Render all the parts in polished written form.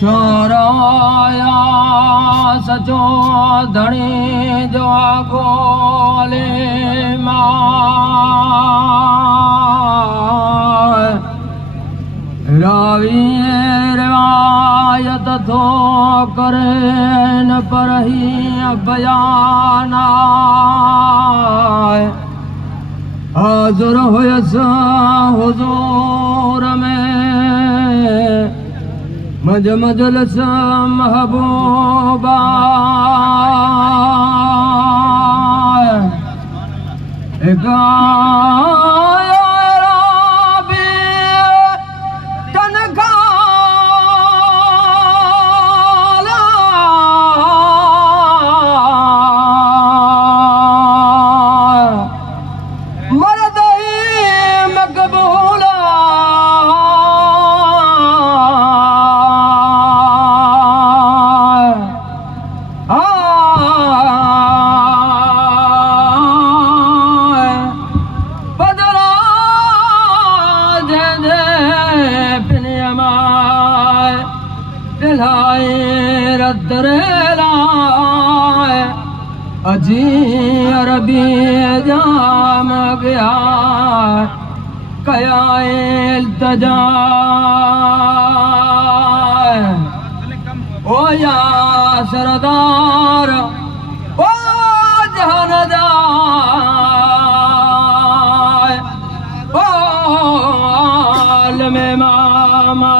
चोराया सचो धणी जो गोले रावी रिवायत थो करे न पर ही बयाना हाज़ुर हुयस हुजूर में मजलिस महबूबा अजी अरबी जाम गया कया इल्तजा ओ या सरदार ओ जहानदार ओ आलमे मामा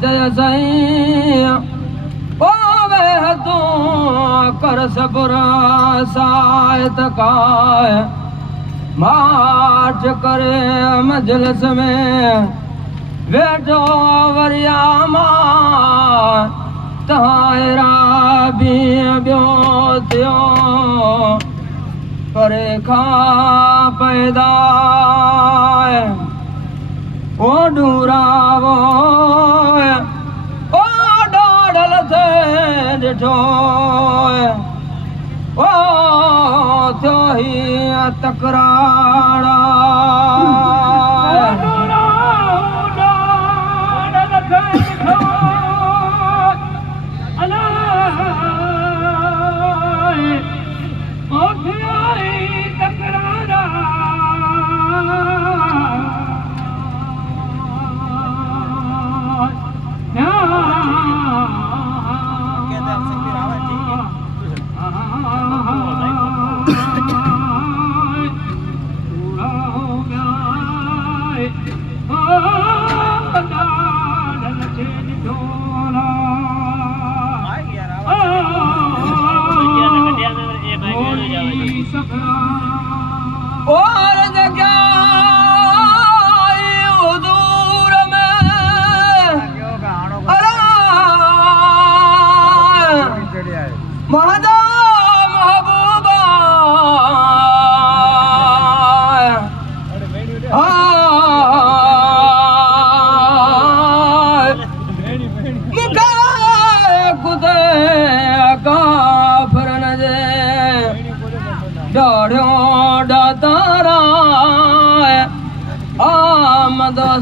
जय साईं ओ वे तू कर सब्र सायत काय मार्च करे मजलिस में वेठो वरिया मां तहारा भी बियो थियो परे खां पैदा ओ डूरावो ॾिठो ओ थियो ही तकरारा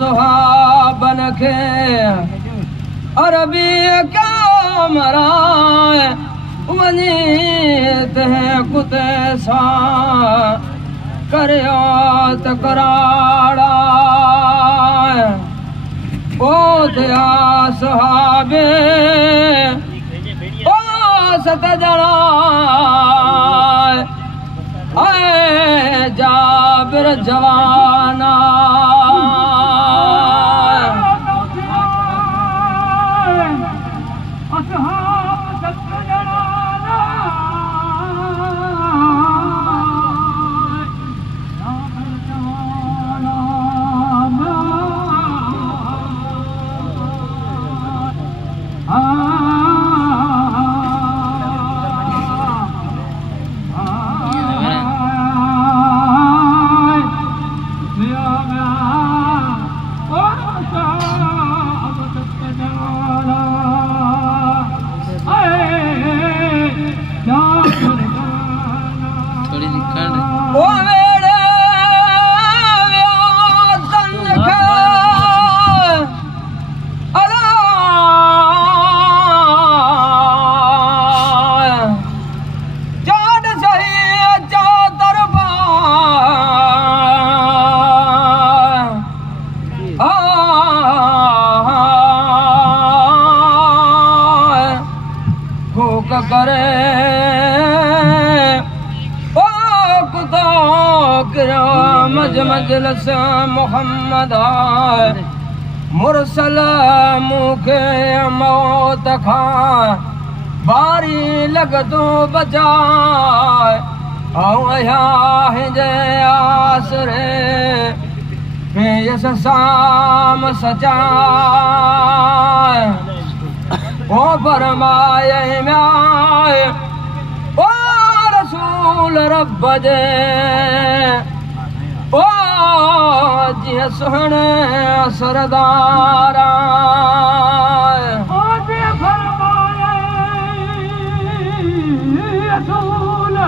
सुहाबन खे अरबी का मराए कुते सां करियो तकराड़ा ओ थिया सहाबे ओ सत ॼणा ऐं जाबिर जवाना करे ओ खुदा मजलिस मोहम्मद मुरसल मूंखे मौत खां बारी लॻंदो बचाए ऐं अहियां हिंजे आसरे पेस साम सचाए ओ फरमाए म्याए ओ रसूल रब जे ओ जीअं सुहिणे सरदार ओ जीअं फरमाए रसूल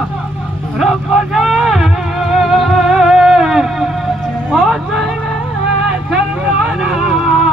रब जे ओ सुहिणे सरदार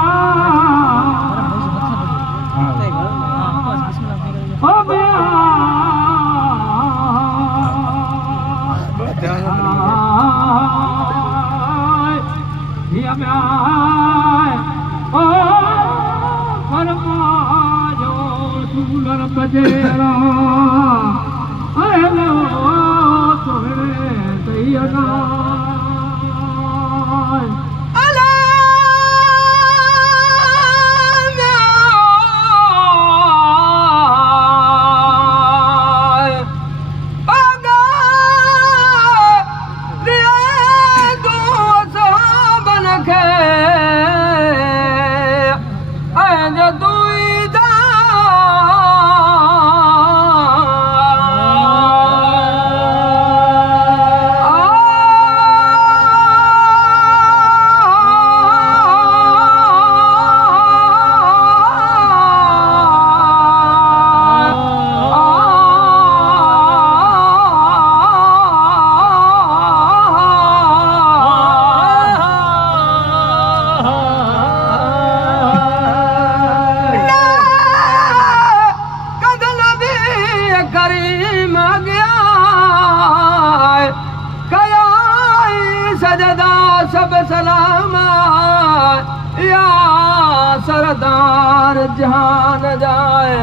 सरदार जहान जाए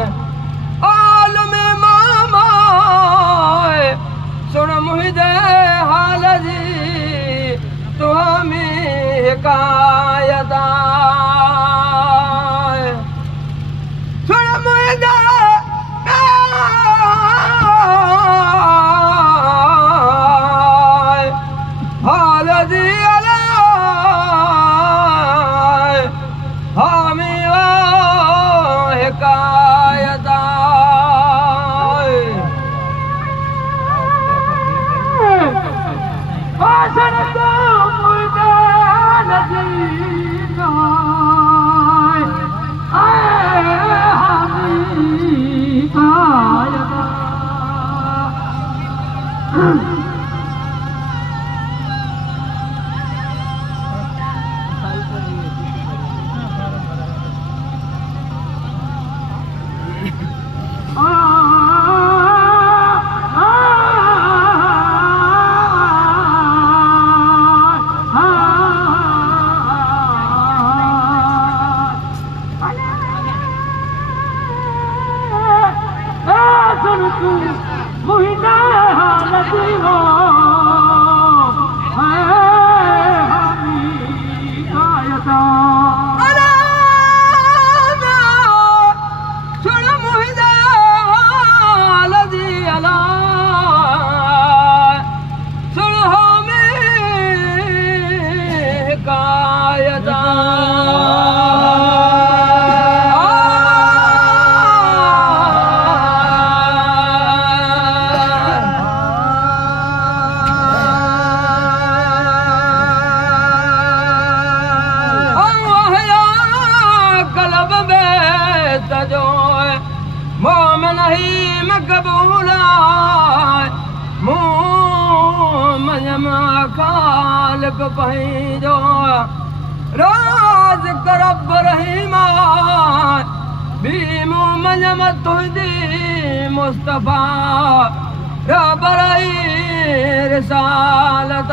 आलम मामाए सुन मुझे हाल जी तो हमें हिकायत सुन मुझे हाल जी मोमिन ही मक़बूल मूं मञम ख़ालिक़ पंहिंजो राज़ रब रहीम बि मूं मञम तुंहिंजी मुस्तफ़ा रब रही रिसालत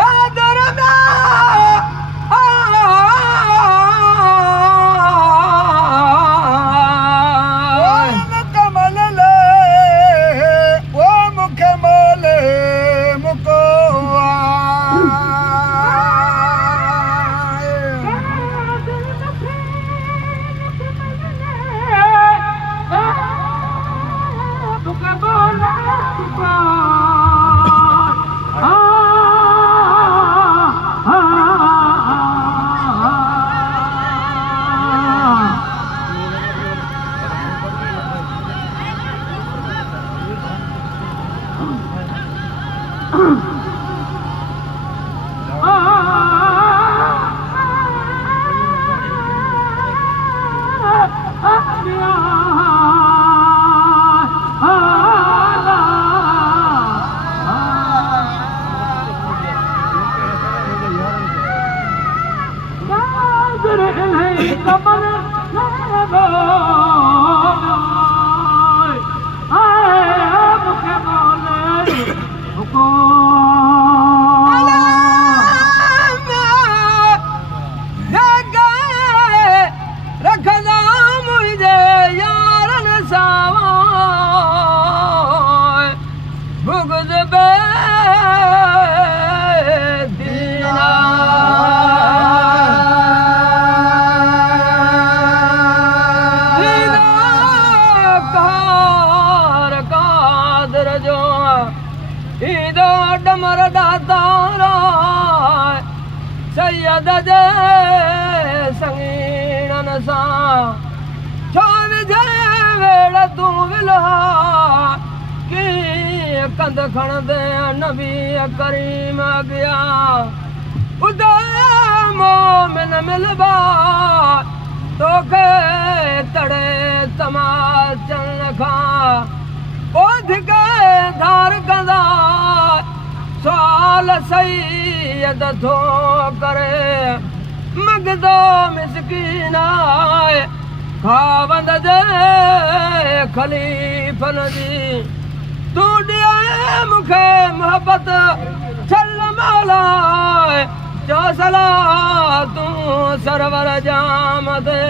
क़दर डमर दातारा सैयद जे संगीनन सां छो विझे वेड़ तूं विलहा कीअं कंध खणंदे नबी करीम अॻियां ॿुधाए मोमिन मिलबा तोखे तड़े तमाचन खां ओध के धार कंदा सुवाल सैयद थो करे मगदो मिसकीन आहे खावंद जे ख़लीफ़न जी तूं ॾिए मूंखे मोहबत छल मौला जो सलाह तूं सरवर जाम ते